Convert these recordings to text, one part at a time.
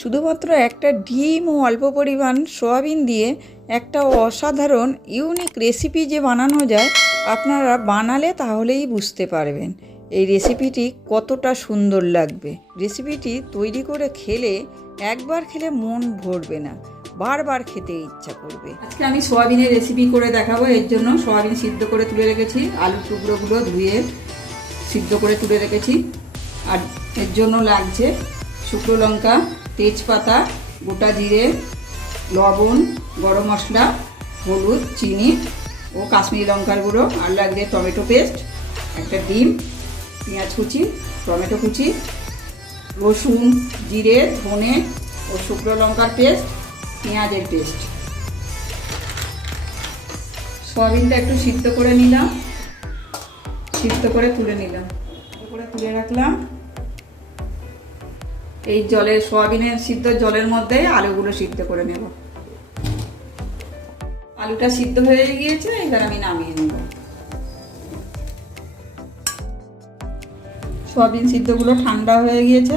শুধুমাত্র একটা ডিম ও অল্প পরিমাণ সোয়াবিন দিয়ে একটা অসাধারণ ইউনিক রেসিপি যে বানানো যায়, আপনারা বানালে তাহলেই বুঝতে পারবেন এই রেসিপিটি কতটা সুন্দর লাগবে। রেসিপিটি তৈরি করে খেলে একবার খেলে মন ভরবে না, বারবার খেতে ইচ্ছা করবে। আজকে আমি সোয়াবিনের রেসিপি করে দেখাবো, এর জন্য সোয়াবিন সিদ্ধ করে তুলে রেখেছি আলু টুকরোগুলো ধুয়ে সিদ্ধ করে তুলে রেখেছি। আর এর জন্য লাগছে শুকনো লঙ্কা তেজপাতা, গোটা জিরে, লবণ, গরম মশলা, হলুদ, চিনি ও কাশ্মীরি লঙ্কার গুঁড়ো আর লাগছে টমেটো পেস্ট, একটা ডিম, পেঁয়াজ কুচি, টমেটো কুচি, রসুন, জিরে, ধনে ও শুকনো লঙ্কার পেস্ট, পেঁয়াজের পেস্ট। সয়াবিনটা একটু সিদ্ধ করে নিলাম। সিদ্ধ করে তুলে নিলাম। করে তুলে রাখলাম। এই জলের সয়াবিনের সিদ্ধ জলের মধ্যে আলুগুলো সিদ্ধ করে নেব। আলুটা সিদ্ধ হয়ে গিয়েছে, এবার আমি নামিয়ে নেব। সয়াবিন সিদ্ধগুলো ঠান্ডা হয়ে গিয়েছে,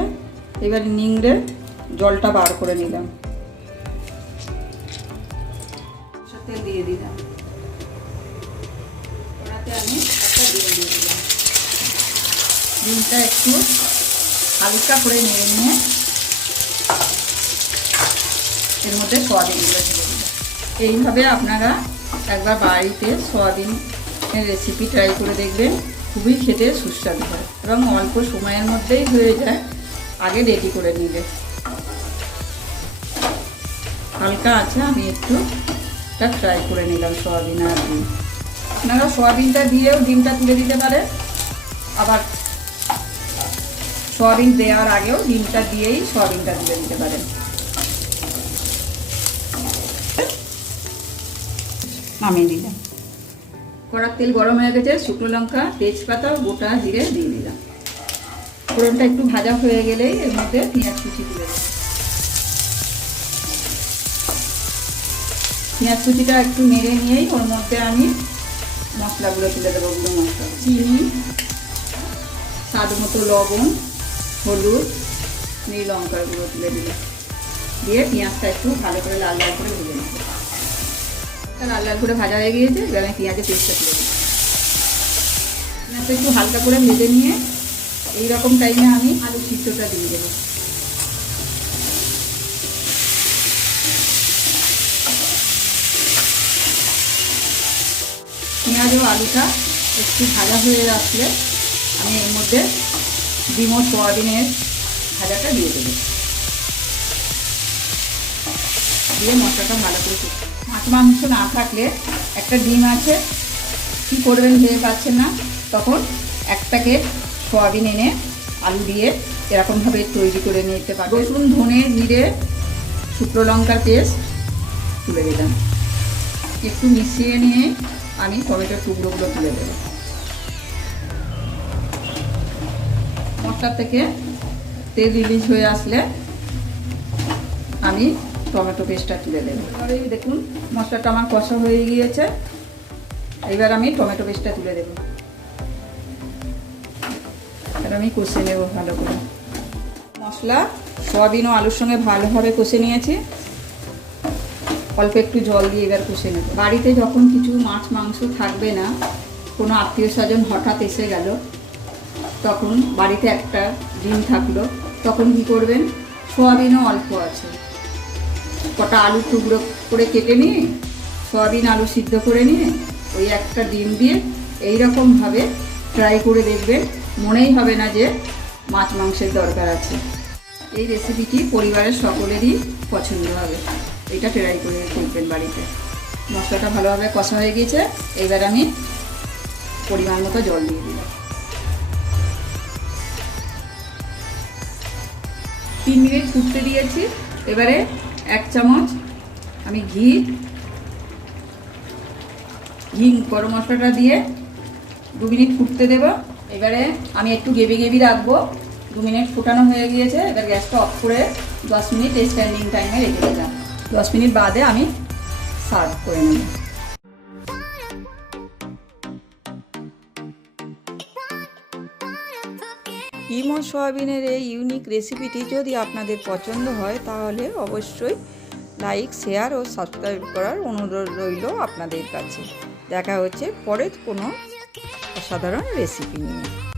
এবার নিংড়ে জলটা বার করে নিলাম। দিয়ে দিলাম। ওনাতে আমি একটা দিয়ে দিলাম। ডিমটা একটু হালকা করে নিয়ে নিয়ে এর মধ্যে সয়াবিনগুলো দিয়ে দিলাম। এইভাবে আপনারা একবার বাড়িতে সয়াবিনের রেসিপি ট্রাই করে দেখবেন, খুবই খেতে সুস্বাদু হয় এবং অল্প সময়ের মধ্যেই হয়ে যায়, আগে রেডি করে নিলে। হালকা আছে, আমি একটু এটা ফ্রাই করে নিলাম সয়াবিন আর ডিম। আপনারা সয়াবিনটা দিয়েও ডিমটা তুলে দিতে পারেন, আবার সয়াবিন দেওয়ার আগেও ডিমটা দিয়েই সয়াবিনটা তুলে দিতে পারেন। নামিয়ে দিলাম কড়ার তেল গরম হয়ে গেছে শুকনো লঙ্কা তেজপাতা গোটা জিরে দিয়ে দিলাম। ফোড়নটা একটু ভাজা হয়ে গেলেই এর মধ্যে পেঁয়াজ কুচি তুলে দিলাম। পেঁয়াজ কুচিটা একটু নেড়ে নিয়েই ওর মধ্যে আমি মশলাগুলো তুলে দেবো গুঁড়ো মশলা চিনি স্বাদ মতো লবণ হলুদ, নীল লঙ্কার গুঁড়ো তুলে দিলাম। দিয়ে পেঁয়াজটা একটু ভালো করে লাল লাল করে ভেজে নেব। লাল লাল করে ভাজা হয়ে গিয়েছে, এবার আমি পেঁয়াজের পেস্টটা তুলে দিলাম পেঁয়াজটা একটু হালকা করে ভেজে নিয়ে এইরকম টাইমে আমি আলু সিদ্ধটা দিয়ে দেবো। পেঁয়াজ ও আলুটা একটু ভাজা হয়ে আসলে আমি এর মধ্যে ডিম সোয়াবিনের ভাজাটা দিয়ে দেবো। দিয়ে মশলাটা ভালো করে। মাছ মাংস না থাকলে একটা ডিম আছে, কি করবেন ভেবে পাচ্ছেন না? তখন এক প্যাকেট সোয়াবিন এনে আলু দিয়ে এরকমভাবে তৈরি করে নিতে পারবে রসুন, ধনে, জিরে, শুকনো লঙ্কার পেস্ট তুলে দিলাম একটু মিশিয়ে নিয়ে আমি টমেটোর টুকরোগুলো তুলে দেবো। মশলা থেকে তেল রিলিজ হয়ে আসলে আমি টমেটো পেস্টটা তুলে দেবো এবারে দেখুন, মশলাটা আমার কষা হয়ে গিয়েছে। এবার আমি টমেটো পেস্টটা তুলে দেবো। এবার আমি কষে নেব ভালো করে। মশলা সয়াবিন ও আলুর সঙ্গে ভালোভাবে কষে নিয়েছি। অল্প একটু জল দিয়ে এবার কষে নেব। বাড়িতে যখন কিছু মাছ মাংস থাকবে না, কোনো আত্মীয় স্বজন হঠাৎ এসে গেল তখন বাড়িতে একটা ডিম থাকল। তখন কি করবেন? সোয়াবিনও অল্প আছে। কটা আলু টুকরো করে কেটে নিয়ে, সয়াবিন আলু সিদ্ধ করে নিয়ে, ওই একটা ডিম দিয়ে এই রকমভাবে ট্রাই করে দেখবেন। মনেই হবে না যে মাছ মাংসের দরকার আছে। এই রেসিপিটি পরিবারের সকলেরই পছন্দ হবে। এটা ট্রাই করে দেখবেন বাড়িতে। মশলাটা ভালোভাবে কষা হয়ে গিয়েছে। এবার আমি পরিমাণ মতো জল দিয়ে দিলাম। তিন মিনিট ফুটতে দিয়েছি। এবারে এক চামচ আমি ঘি ঘি গরম মশলাটা দিয়ে দু মিনিট ফুটতে দেব। এবারে আমি একটু গেবি গেবি রাখব। দু মিনিট ফুটানো হয়ে গিয়েছে। এবার গ্যাসটা অফ করে দশ মিনিট স্ট্যান্ডিং টাইমে রেখে দিলাম। দশ মিনিট বাদে আমি সার্ভ করে নেব। কি সয়াবিনের এই ইউনিক রেসিপিটি যদি আপনাদের পছন্দ হয়, তাহলে অবশ্যই লাইক, শেয়ার ও সাবস্ক্রাইব করার অনুরোধ রইল আপনাদের কাছে। দেখা হচ্ছে পরের কোনো অসাধারণ রেসিপি নিয়ে।